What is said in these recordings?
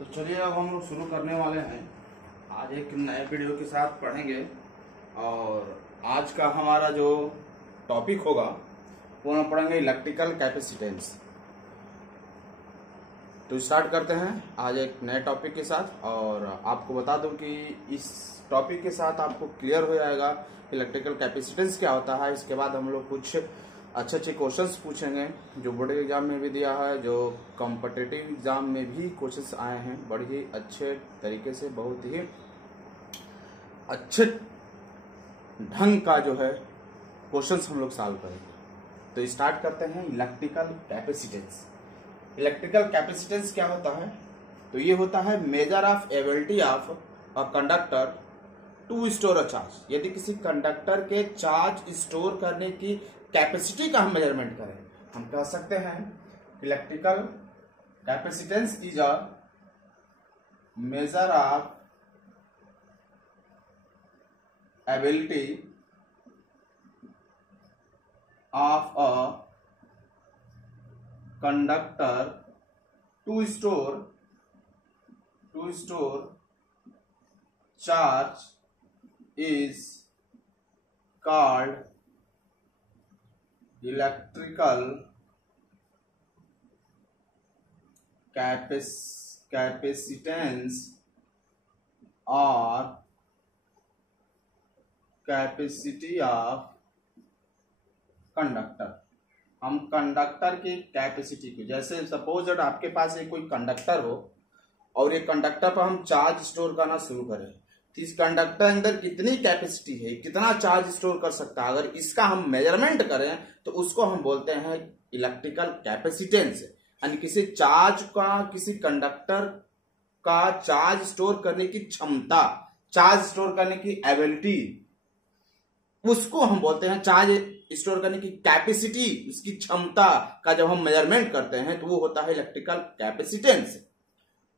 तो चलिए अब हम लोग शुरू करने वाले हैं। आज एक नए वीडियो के साथ पढ़ेंगे और आज का हमारा जो टॉपिक होगा वो हम पढ़ेंगे इलेक्ट्रिकल कैपेसिटेंस। तो स्टार्ट करते हैं आज एक नए टॉपिक के साथ। और आपको बता दूं कि इस टॉपिक के साथ आपको क्लियर हो जाएगा इलेक्ट्रिकल कैपेसिटेंस क्या होता है। इसके बाद हम लोग कुछ अच्छे अच्छे क्वेश्चंस पूछेंगे जो बोर्ड एग्जाम में भी दिया है, जो कॉम्पिटिटिव एग्जाम में भी क्वेश्चंस आए हैं बड़े ही अच्छे तरीके से, बहुत ही अच्छे ढंग का जो है क्वेश्चंस हम लोग सॉल्व करेंगे। तो स्टार्ट करते हैं इलेक्ट्रिकल कैपेसिटेंस। इलेक्ट्रिकल कैपेसिटेंस क्या होता है? तो ये होता है measure of ability of a conductor to store a charge. यदि किसी कंडक्टर के चार्ज स्टोर करने की कैपेसिटी का हम मेजरमेंट करें, हम कह सकते हैं electrical capacitance is a measure of ability of a conductor to store charge is called electrical capacitance और कैपेसिटी ऑफ कंडक्टर। हम कंडक्टर की कैपेसिटी को, जैसे सपोज दैट आपके पास एक कोई कंडक्टर हो और ये कंडक्टर पर हम चार्ज स्टोर करना शुरू करें, तो इस कंडक्टर अंदर कितनी कैपेसिटी है, कितना चार्ज स्टोर कर सकता है, अगर इसका हम मेजरमेंट करें तो उसको हम बोलते हैं इलेक्ट्रिकल कैपेसिटेंस। यानी किसी चार्ज का, किसी कंडक्टर का चार्ज स्टोर करने की क्षमता, चार्ज स्टोर करने की एबिलिटी, उसको हम बोलते हैं चार्ज स्टोर करने की कैपेसिटी, उसकी क्षमता का जब हम मेजरमेंट करते हैं तो वो होता है इलेक्ट्रिकल कैपेसिटेंस।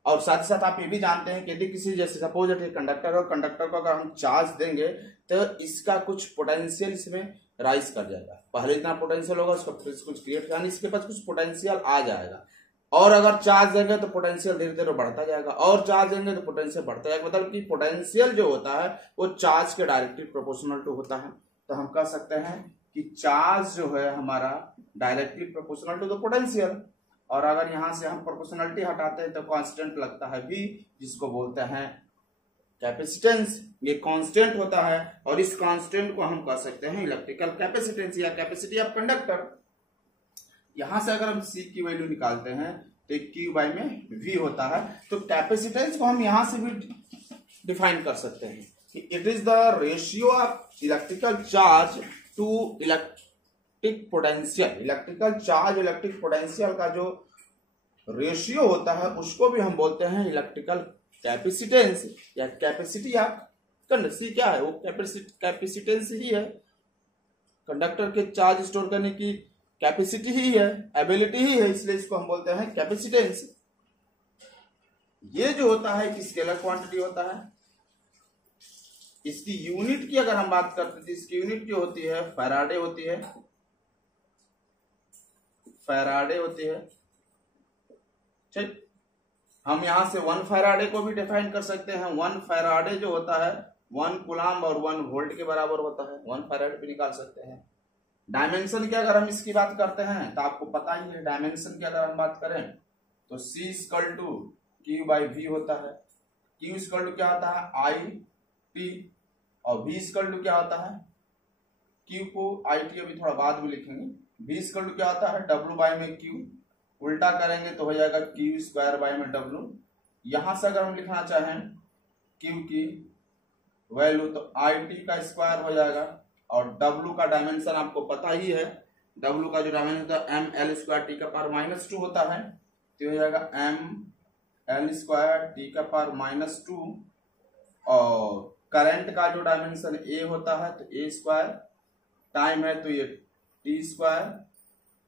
और साथ ही साथ आप ये भी जानते हैं कि यदि किसी, जैसे सपोज कंडक्टर और कंडक्टर को अगर हम चार्ज देंगे तो इसका कुछ पोटेंशियल इसमें राइज कर जाएगा। पहले जितना पोटेंशियल होगा उसका कुछ क्रिएट, यानी इसके पास कुछ पोटेंशियल आ जाएगा। और अगर चार्ज देंगे तो पोटेंशियल धीरे धीरे बढ़ता जाएगा, और चार्ज देंगे तो पोटेंशियल बढ़ता जाएगा। मतलब कि पोटेंशियल जो होता है वो चार्ज के डायरेक्टली प्रोपोर्शनल टू होता है। तो हम कह सकते हैं कि चार्ज जो है हमारा directly proportional to the potential. और अगर यहां से हम प्रोपोर्शनलिटी हटाते हैं तो कांस्टेंट लगता है V, जिसको बोलते हैं कैपेसिटेंस। ये कांस्टेंट होता है और इस कांस्टेंट को हम कह सकते हैं इलेक्ट्रिकल कैपेसिटेंस या कैपेसिटी ऑफ कंडक्टर। यहां से अगर हम C की वैल्यू निकालते हैं तो Q बाई में V होता है। तो कैपेसिटेंस को हम यहां से भी डिफाइन कर सकते हैं कि it is the ratio of electrical charge to electric potential. Electrical charge electric potential का जो रेशियो होता है उसको भी हम बोलते हैं इलेक्ट्रिकल कैपेसिटेंस या कैपेसिटी ऑफ कंडक्टर। क्या है वो? कैपेसिटेंस ही है, कंडक्टर के चार्ज स्टोर करने की कैपेसिटी ही है, एबिलिटी ही है, इसलिए इसको हम बोलते हैं कैपेसिटेंस। ये जो होता है कि स्केलर क्वांटिटी होता है। इसकी यूनिट की अगर हम बात करते हैं तो इसकी यूनिट जो होती है फैराडे होती है, फैराडे होती है। ठीक, हम यहां से 1 फैराडे को भी डिफाइन कर सकते हैं। 1 फैराडे जो होता है 1 कूलम्ब और 1 वोल्ट के बराबर होता है। 1 फैराडे भी निकाल सकते हैं। डायमेंशन की अगर हम इसकी बात करते हैं तो आपको पता ही है, डायमेंशन की अगर हम बात करें तो C equal to Q by V होता है। Q इक्वल टू क्या होता है? IT, और V इक्वल टू क्या होता है? Q को IT अभी थोड़ा बाद में लिखेंगे। V इक्वल टू क्या होता है? W बाई में Q, उल्टा करेंगे तो हो जाएगा Q स्क्वायर बाई में W। यहां से अगर हम लिखना चाहें Q की वैल्यू तो IT का स्क्वायर हो जाएगा, और W का डायमेंशन आपको पता ही है। W का जो डायमेंशन होता है ML स्क्वायर T का पावर माइनस 2 होता है, तो हो जाएगा ML स्क्वायर T का पावर माइनस 2। और करंट का जो डायमेंशन A होता है तो A स्क्वायर, टाइम है तो ये T स्क्वायर,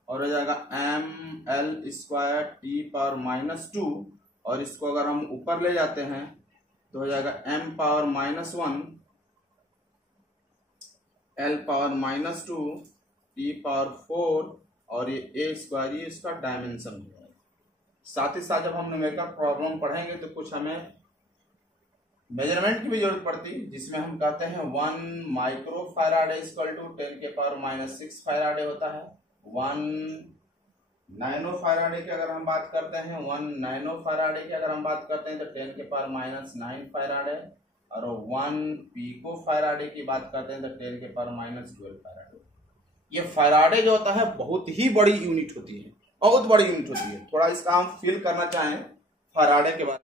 और हो जाएगा ML square T power minus 2। और इसको अगर हम ऊपर ले जाते हैं तो हो जाएगा M power minus 1 L power minus 2 T power 4 और ये A स्क्वायर, ये इसका डायमेंशन हो जाएगा। साथ ही साथ जब हम न्यूमेरिकल प्रॉब्लम पढ़ेंगे तो कुछ हमें मेजरमेंट की भी जरूरत पड़ती है, जिसमें हम कहते हैं 1 micro farad equal to 10⁻⁻6 farad होता है। 1 नैनो फैराडे की अगर हम बात करते हैं 1 नैनो फैराडे की अगर हम बात करते हैं तो 10⁻⁹ फैराडे, और 1 पीको फैराडे की बात करते हैं तो 10⁻12 फैराडे। ये फैराडे जो होता है बहुत ही बड़ी यूनिट होती है, बहुत बड़ी यूनिट होती है। थोड़ा इसका हम फील करना चाहें फैराडे के बारे में।